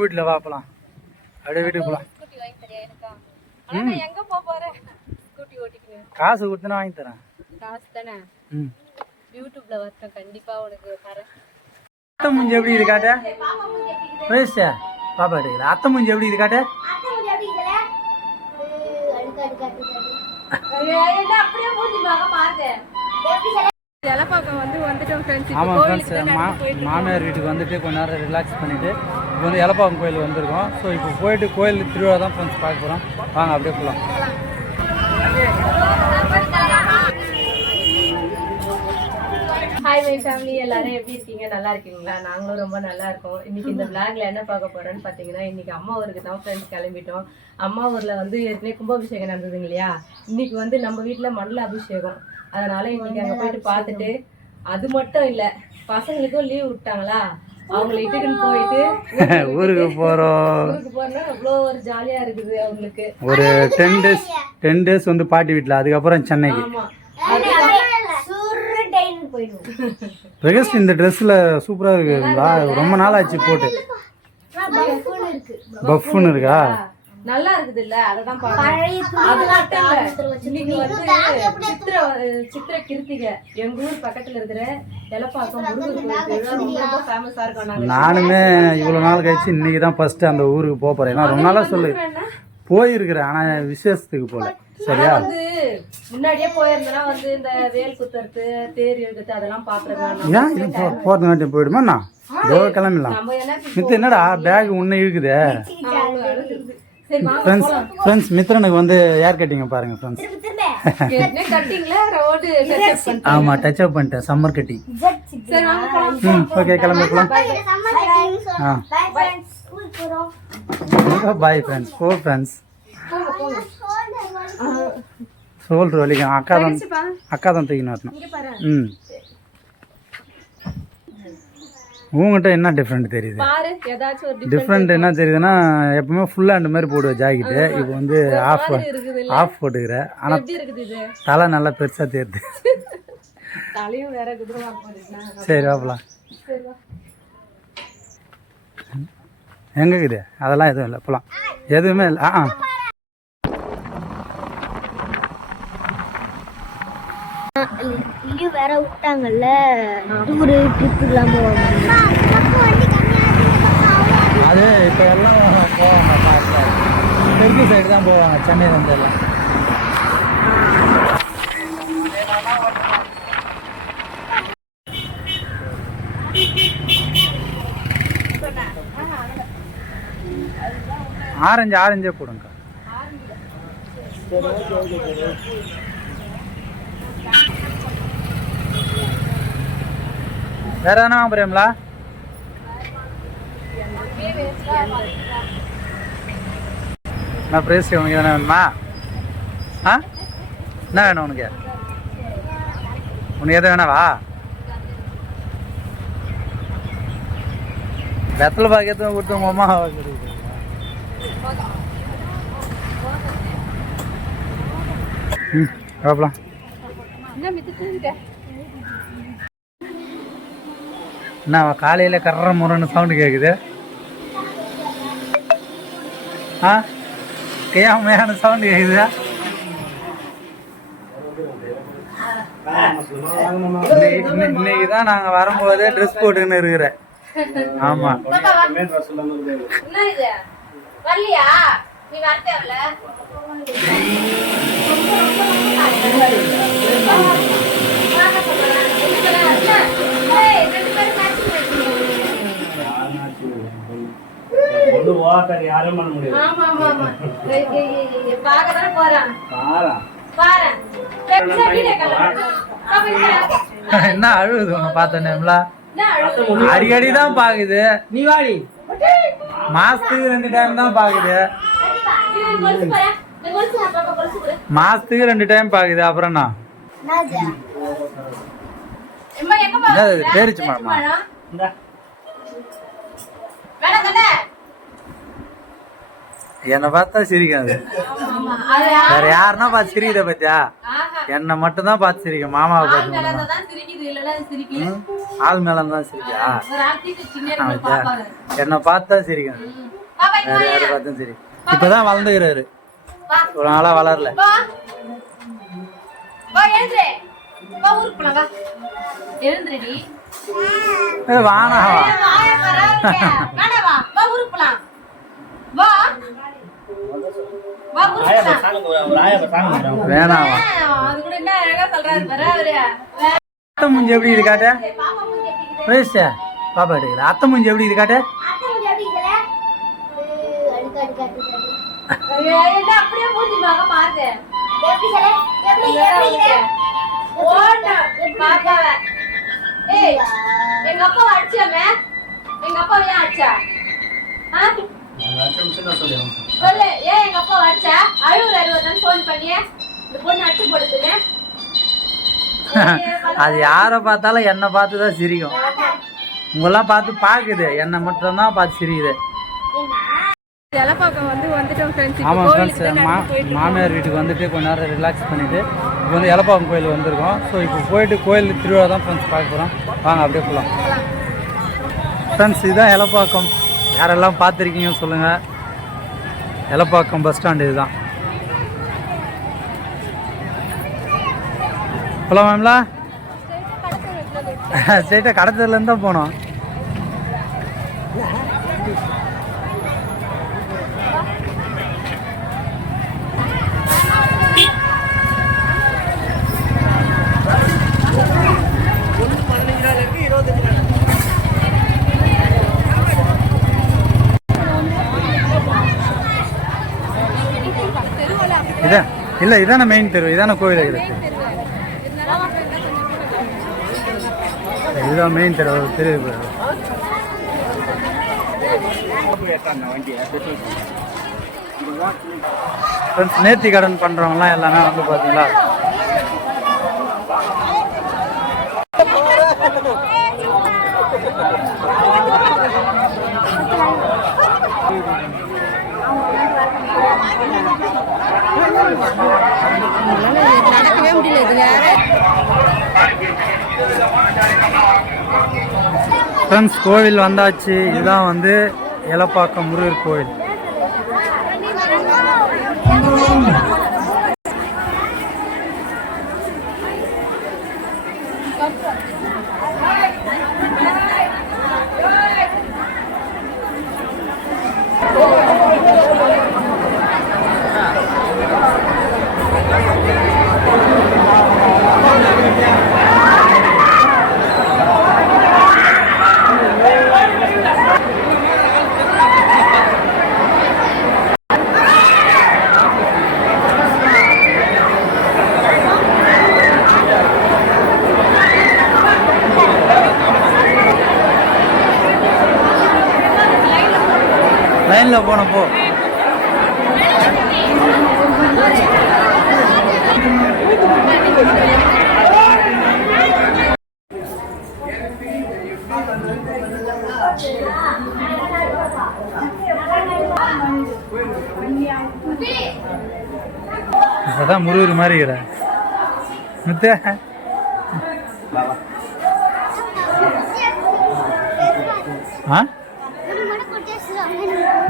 வீட்டில் பார்க்கலாம். அப்படியே வீட்டுக்கு போகலாம். காசு கொடுத்தனா வாங்கி தரேன். காசு தானே? யூடியூப்ல வரட்டும், கண்டிப்பா உனக்கு தரேன். அத்தை மூஞ்சி எப்படி இது காட்ட? பாப்பா எடுக்கல. அத்தை மூஞ்சி எப்படி இது காட்ட? ஆமாம் ஃப்ரெண்ட்ஸ், மாமியார் வீட்டுக்கு வந்துட்டு கொஞ்ச நேரம் ரிலாக்ஸ் பண்ணிவிட்டு இப்போ வந்து எலப்பாக்கம் கோயில் வந்திருக்கோம். ஸோ இப்போ போயிட்டு கோயில் திருவிழா தான் ஃப்ரெண்ட்ஸ் பார்க்க போகிறோம். வாங்க அப்படியே போகலாம். ஹாய் மை ஃபேமிலி, எல்லாரும் எப்படி இருக்கீங்க? நல்லா இருக்கீங்களா? நாங்களும் ரொம்ப நல்லா இருக்கோம். இன்னைக்கு இந்த விளாக்ல என்ன பார்க்க போறோம்னு பார்த்தீங்கன்னா, இன்னைக்கு அம்மா ஊருக்கு தான் ஃப்ரெண்ட்ஸ் கிளம்பிட்டோம். அம்மா ஊர்ல வந்து ஏற்கனவே கும்பாபிஷேகம் நடந்ததுங்க இல்லையா? இன்னைக்கு வந்து நம்ம வீட்டுல மண்டல அபிஷேகம். அதனால இன்னைக்கு அங்க போயிட்டு பார்த்துட்டு, அது மட்டும் இல்ல, பசங்களுக்கும் லீவ் விட்டாங்களா, அவங்களை இட்டுக்குன்னு போயிட்டு ஊருக்கு போறோம். ஊருக்கு போறோம்னா அவ்வளோ ஒரு ஜாலியா இருக்குது அவங்களுக்கு. ஒரு 10 days வந்து பாட்டி வீட்டில், அதுக்கப்புறம் சென்னைக்கு. பிரகஸ்ட் இந்த ட்ரெஸ்ல சூப்பரா இருக்குங்களா? ரொம்ப நாள் ஆச்சு போட்டு. பஃப்னு இருக்கா? நல்லா இருக்குது இல்ல? அததான் சித்திர கிருத்திகை எங்க ஊர் பக்கத்துல இருக்கிற எலப்பாக்கம் ரொம்ப ஃபேமஸா இருக்கும். நானுமே இவ்வளவு நாள் கழிச்சு இன்னைக்கு தான் ஃபர்ஸ்ட் அந்த ஊருக்கு போறேன். ஏன்னா ரொம்ப நாளா சொல்லு போயிருக்கிறேன், ஆனா விசேஷத்துக்கு போல. சரியா? வந்து முன்னாடியே போயிருந்தா வந்து இந்த வேல் குத்துறது, தேர் இழுக்கிறது அதெல்லாம் பாக்குறேன். ஏன் போறதுனாட்டி போயிடுமா? நான் கிளம்பிடலாம். மித்த என்னடா பேக் உன்ன இழுக்குதே. ஃப்ரெண்ட்ஸ், மித்ரனுக்கு வந்து ஏர் கட்டிங்க பாருங்க ஃப்ரெண்ட்ஸ். ஆமா, டச் அப் பண்ணிட்டேன். Summer cutting. ஓகே, கிளம்பி போலாம். Bye friends. போ ஃப்ரெண்ட்ஸ். சோல்ட்ரு வலிக்கும். அக்கா தான் தூக்கின்னு வரணும். உங்ககிட்ட என்ன டிஃப்ரெண்ட் தெரியுது? டிஃப்ரெண்ட் என்ன தெரியுதுன்னா, எப்பவுமே ஃபுல் ஹேண்ட் மாதிரி போடுவேன் ஜாக்கெட்டு. இப்போ வந்து ஆஃப் போட்டுக்கிறேன். ஆனால் தலை நல்லா பெருசாக தெரியுது. சரி, வாப்பலாம். எங்கே இருக்குது? அதெல்லாம் எதுவும் இல்லை, போகலாம். எதுவுமே இல்லை. வேற விட்டாங்கல்ல, டூரு ட்ரிப்புலாம் போவாங்க. அது இப்போ எல்லாம் போவாங்க, தெற்கு சைடு தான் போவாங்க, சென்னையிலேருந்து எல்லாம். ஆரஞ்சே போடுங்க. வேற என்ன வாங்குறீங்களா? நான் பிரைஸ் உனக்கு எதனா வேணுமா? என்ன வேணும் உனக்கு? உனக்கு எது வேணாவா? வெத்தலை பாக்கு எத்தனை கொடுத்து உங்க அம்மா பார்க்கலாம். என்ன காலையில் கர்ற முறைன்னு சவுண்டு கேட்குது? கையாமையான சவுண்டு கேட்குது. இன்னைக்கு தான் நாங்கள் வரும்போதே ட்ரெஸ் போட்டுன்னு இருக்கிறேன். ஆமாம், யாரும் பண்ண முடியாது. என்ன அழுகுது உன்னை பார்த்தோன்னே? அடிக்கடி தான் பாக்குது. நீ வாடி, மாசத்துக்கு 2 டைம் தான் பாக்குது. மாசத்துக்கு 2 டைம் பாக்குது. அப்புறம் என்ன பேரிச்சு மாமா? என்னை பார்த்தா சிரிக்காது. வேற யாருன்னா பார்த்து சிரிக்கிற பத்தியா? என்னை மட்டும் தான் பார்த்து சிரிக்கும். மாமாவை பார்த்து ஆள் மேல தான் சிரிக்கா? என்னை பார்த்தா சிரிக்காது. வேற யாரு பார்த்தும் சரி. இப்பதான் வளர்ந்துக்கிறாரு, ஒரு நாளா வளரல. வானா வேணாவா? அத்தை மூஞ்சி எப்படி இது காட்ட? பாப்பா எடுக்கல. அத்தை மூஞ்சி எப்படி இது காட்ட? எங்க அப்பா அடிச்சாமே, எங்க அப்பா ஏன் அடிச்சா? சொல்லு, ஏன் எங்க அப்பா அடிச்சா? அழுவுறாரு போன் பண்ணியே, இந்த பொண்ணு அடிச்சு போடுதுன்னு. அது யாரை பார்த்தாலும் என்னை பார்த்துதான் சிரிக்கும். உங்களெல்லாம் பார்த்து பாக்குது, என்னை மட்டும் தான் பார்த்து சிரிக்குது. ஆமாம் ஃப்ரெண்ட்ஸ், மாமியார் வீட்டுக்கு வந்துட்டு கொஞ்ச நேரம் ரிலாக்ஸ் பண்ணிவிட்டு இப்போ வந்து எலப்பாக்கம் கோயில் வந்திருக்கோம். ஸோ இப்போ போயிட்டு கோயில் திருவிழா தான் ஃப்ரெண்ட்ஸ் பார்க்க போகிறோம். வாங்க அப்படியே போகலாம் ஃப்ரெண்ட்ஸ். இதுதான் எலப்பாக்கம். யாரெல்லாம் பார்த்துருக்கீங்க சொல்லுங்கள். எலப்பாக்கம் பஸ் ஸ்டாண்டு இதுதான். போகலாம் மேம்லா? ஸ்ட்ரெயிட்டாக கடத்தூர்லேருந்து தான் போனோம். இதான் இல்லை, இதான மெயின் தெரு, இதான கோவில் இருக்கு. இதுதான் மெயின் தெரு, தெரு. நேர்த்தி கடன் பண்றவங்கலாம் எல்லாமே வந்து பாத்தீங்களா நடக்கவே முடியல. ஃப்ரெண்ட்ஸ், கோவில் வந்தாச்சு. இதுதான் வந்து எலப்பாக்கம் முருகர் கோவில். லைன்ல போனப்போ இப்பதான் முருகர் மாதிரி இருக்கிற முத்த. ஆ,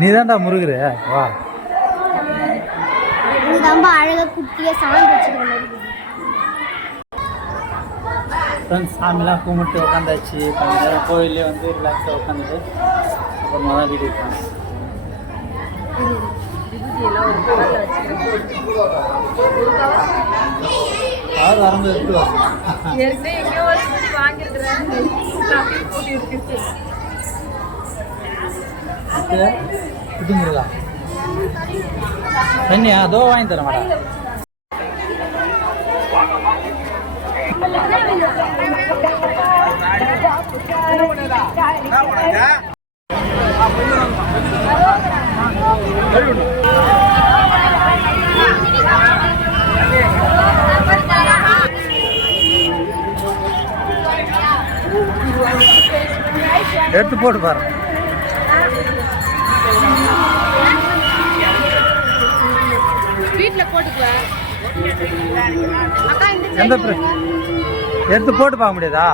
நீ தான்டா முருகரு. வா, அழகா குட்டியா சாமி வச்சுக்கிறேன். சாமிலாம் கும்பிட்டு உட்காந்தாச்சு. கொஞ்ச நேரம் கோயிலே வந்து ரிலாக்ஸாக உட்காந்துட்டு அப்புறமா தான் வீட்டுக்கு போனேன். யார் வரம்பு எடுத்து குட்டிமுருகா தண்ணியா அதோ வாங்கி தரேன் மேடம். எடுத்து போட்டு பாரு. வீட்டுல போட்டுக்கலாம். எந்த எடுத்து போட்டு பார்க்க முடியாதா?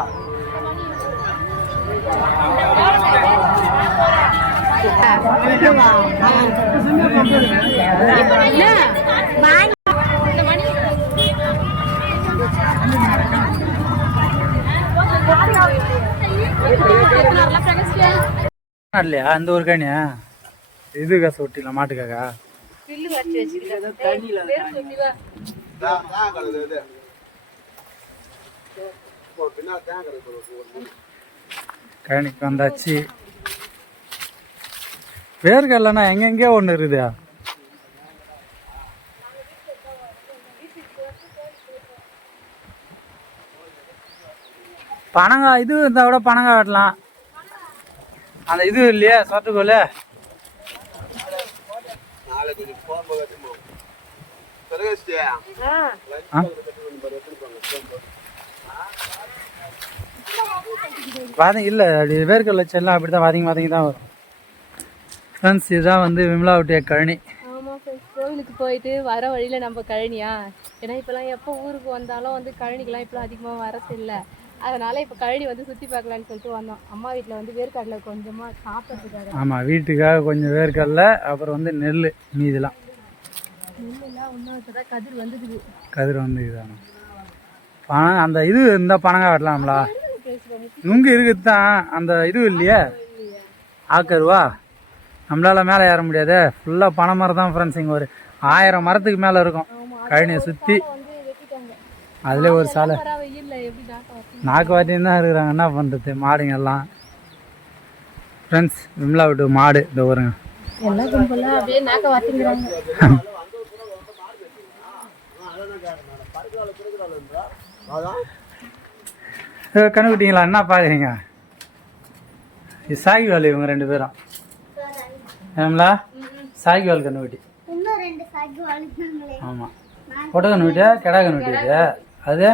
இல்லையா அந்த ஒரு கனியா இது காசு ஒட்டில மாட்டுக்காக்கா கழனிக்கு வந்தாச்சு. வேர்க்கடலைன்னா எங்கெங்கே ஒன்று இருக்குதா? பனங்காய் இது இருந்தால் கூட பனங்காய் வெட்டலாம். அந்த இது இல்லையா சொத்துக்கோல வாதங்க இல்லை. அப்படி வேர்க்கடலை செல்லாம் அப்படி தான் வாதங்கி தான் வரும். ஃப்ரெண்ட்ஸ் இதுதான் வந்து விமலா விட்டிய கழனி. ஆமாம் ஃப்ரெண்ட்ஸ், கோவிலுக்கு போயிட்டு வர வழியில் நம்ம கழனியா, ஏன்னா இப்போலாம் எப்போ ஊருக்கு வந்தாலும் வந்து கழனிக்கெலாம் இப்போலாம் அதிகமாக வரது இல்லை. அதனால் இப்போ கழனி வந்து சுற்றி பார்க்கலான்னு சொல்லிட்டு வந்தோம். அம்மா வீட்டில் வந்து வேர்க்கடலை கொஞ்சமாக சாப்பிட்றதுக்காக. ஆமாம், வீட்டுக்காக கொஞ்சம் வேர்க்கடலை, அப்புறம் வந்து நெல் மீதெல்லாம். நெல்லுலாம் இன்னும் இப்போ தான் கதிர் வந்துக்குது. கதிர் வந்துக்குதாண்ணா. பணம் அந்த இது இருந்தால் பனங்காய் வெட்டலாம்லா. நுங்கு இருக்குது தான், அந்த இது இல்லையே ஆக்கருவா. நம்மளால் மேலே ஏற முடியாது. ஃபுல்லாக பனை மரம் தான் ஃப்ரெண்ட்ஸ். இங்கே ஒரு 1000 மரத்துக்கு மேலே இருக்கும் கழனியை சுற்றி. அதில் ஒரு சாலை நாக்கு வாட்டின்னு தான் இருக்கிறாங்க. என்ன பண்ணுறது மாடுங்கெல்லாம். ஃப்ரெண்ட்ஸ் விமலா விட்டு மாடு இந்த ஊருங்க அப்படியே நாக்க வாட்டிங்கிறாங்க. கண்டுபிட்டிங்களா? என்ன பார்க்குறீங்க? இது சாகிவால். இவங்க 2 பேரும் ஏம்லா சாகிவால் கண்டுபிட்டி. ஆமாம், கொட்டை கண்டுபிட்டியா கெடா கண்டுபிட்டியா? அது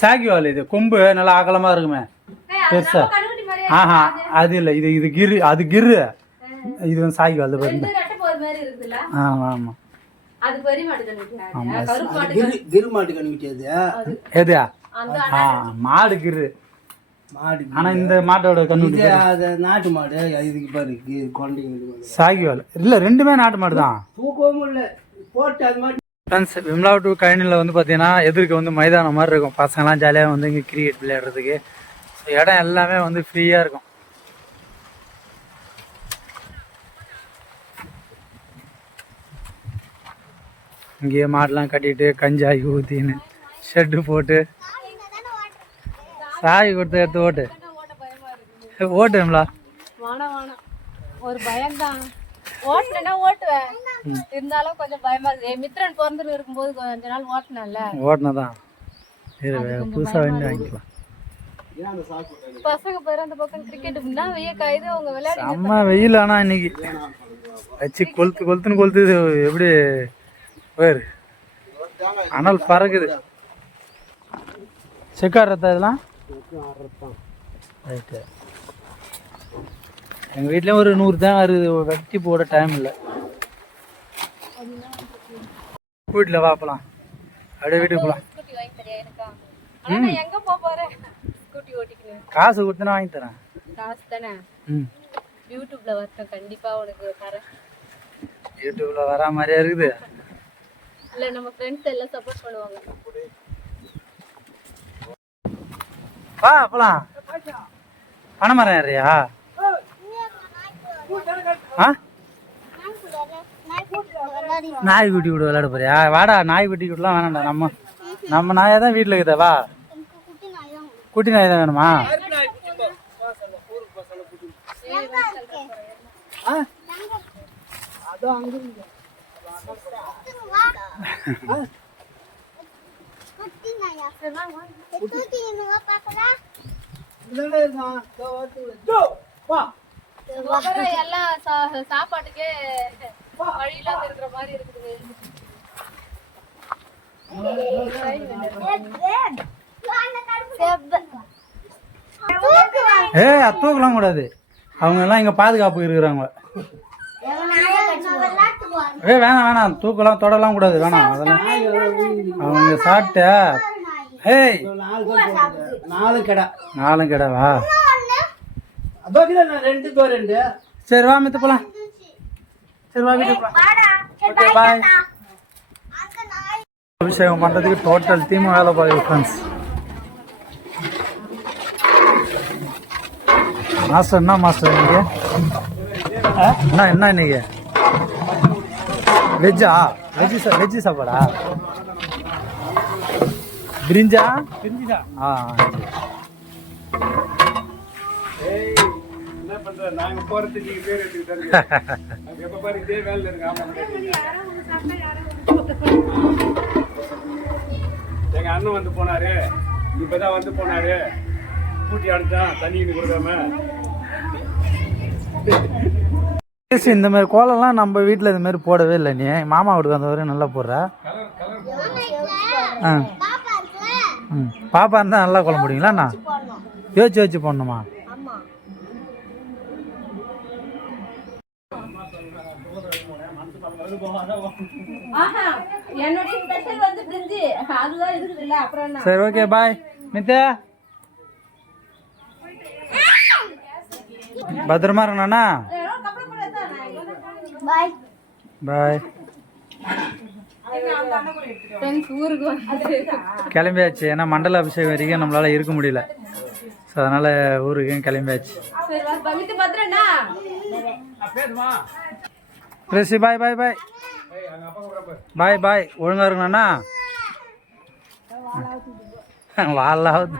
சாகிவால். இது கொம்பு நல்லா அகலமாக இருக்குமே பெருசா. ஆஹா அது இல்லை, இது இது கிரு. அது கிரு. இது வந்து சாகிவால் பாருங்க. ஆமாம் ஆமாம் எது மாடு கிரு. ஆனா இந்த மாட்டோட கண்ணுட்டி நாட்டு மாடு. இதுக்கு பாரு கொண்டைங்க சாகிவால் இல்ல, 2மே நாட்டு மாடு தான். தூக்கவும் இல்லை போட்டு அது மாதிரி. ஃப்ரெண்ட்ஸ் விமலா டு கழனியில் வந்து பார்த்தீங்கன்னா எதிர்க்க வந்து மைதானம் மாதிரி இருக்கும். பசங்கள்லாம் ஜாலியாக வந்து இங்கே கிரிக்கெட் விளையாடுறதுக்கு. இடம் எல்லாமே வந்து ஃப்ரீயாக இருக்கும். இங்கேயே மாடெலாம் கட்டிட்டு கஞ்சாகி ஊற்றின்னு ஷெட்டு போட்டு சாய் கொடுத்து எடுத்து ஓட்டு ஓட்டுங்களா? ஒரு பயம்தான். ஓட்டுனா ஓட்டுவேன், இருந்தாலும் கொஞ்சம் பயமா இருக்கு. என் மித்திரன் பிறந்து இருக்கும்போது கொஞ்ச நாள் ஓட்டினல. ஓட்டினதான் புதுசாக வேண்டி வாங்கிக்கலாம். பசங்க பேர் அந்த பக்கம் கிரிக்கெட் வெய்ய கைது அவங்க விளையாடி. அம்மா வெயில். ஆனால் இன்னைக்கு வச்சு கொளுத்துன்னு கொளுத்துது. எப்படி பேர் அனல் பறக்குது. செக்காடுறதா இதெல்லாம் ரைட்டு. எங்கள் வீட்லேயும் ஒரு 100 தேங்காய் இருக்குது. வெட்டி போட டைம் இல்லை. வீட்டில் வாப்பலாம், அப்படியே வீட்டுக்கு போகலாம். ஸ்கூட்டி வாங்கி தரியா எனக்கா? ஆனா எங்க போறேன் ஸ்கூட்டி ஓட்டிக்கணும். காசு கொடுத்தனா வாங்கி தரேன். காசு தானே? யூடியூப்ல வரட்டும், கண்டிப்பா உனக்கு தரேன். யூடியூப்ல வரா மாதிரியா இருக்குது. இல்ல நம்ம ஃப்ரெண்ட்ஸ் எல்லாம் சப்போர்ட் பண்ணுவாங்க. வா போலாம். பனைமரம் ஏறியா? நாய்க்குட்டி கூட விளையாட போறியா? வாடா, நாய்க்குட்டி கூடலாம் வேணாண்டா. நம்ம நாயை தான் வீட்டில் இருக்குதா. வா, குட்டி நாய் தான் வேணுமா? எல்லாம் சாப்பாட்டுக்கே வழியில்லாம இருக்கிற மாதிரி இருக்குது. தூக்கலாம் கூடாது. அவங்க எல்லாம் இங்க பாதுகாப்பு இருக்கிறாங்க. வேணாம் தூக்கலாம் தொடலாம் கூடாது. வேணாம் அதெல்லாம் அவங்க சாப்பிட்ட. நாலும் கிடாவா? பக்கத்துல நான் 2 சரி வா மித்த போலாம். சரி வா வீட்டுக்கு போலாம். Okay bye. அபிஷேகம் பண்ணுறதுக்கு டோட்டல் டீம் வேலை பார்க்குது ஃப்ரெண்ட்ஸ். மாஸ்டர் என்ன மாஸ்டர் இன்னைக்கு என்ன இன்னைக்கு வெஜ்ஜா? வெஜ்ஜு சாப்பாடா? பிரிஞ்சா? ஆ என்ன பண்ற நாங்க போறதுக்கு நீங்க பேர் எடுத்துக்கிட்டாங்க எப்ப பாரு இதே வேலை இருக்கு. ஆமா எங்க அண்ணன் வந்து போனாரு, இப்பதான் வந்து போனாரு, பூட்டி அடிச்சான் தண்ணி கொடுக்காம. இந்த மாதிரி கோலம்லாம் நம்ம வீட்டில் இது மாதிரி போடவே இல்லை. நீ மாமா வீட்டுக்கு வந்த வரையும் நல்லா போடுற. ஆ ம் பாப்பா இருந்தால் நல்லா கோலம் போடுவீங்களாண்ணா? யோசிச்சு போடணுமா? என்னுடைய ஸ்பெஷல் வந்து பிரிஞ்சு அதுதான் இருக்குது இல்ல. அப்புறம் சரி ஓகே பாய். மித்தா பத்திரமா இருக்கணும்ண்ணா. பாய் பாய். ஊருக்கு வந்து கிளம்பியாச்சு. ஏன்னா மண்டல அபிஷேகம் வரைக்கும் நம்மளால இருக்க முடியல. ஸோ அதனால ஊருக்கு கிளம்பியாச்சு. பிரசி பாய் பாய் பாய் பாய் பாய். ஒழுங்கா இருக்கணும்ண்ணா. வாழாவது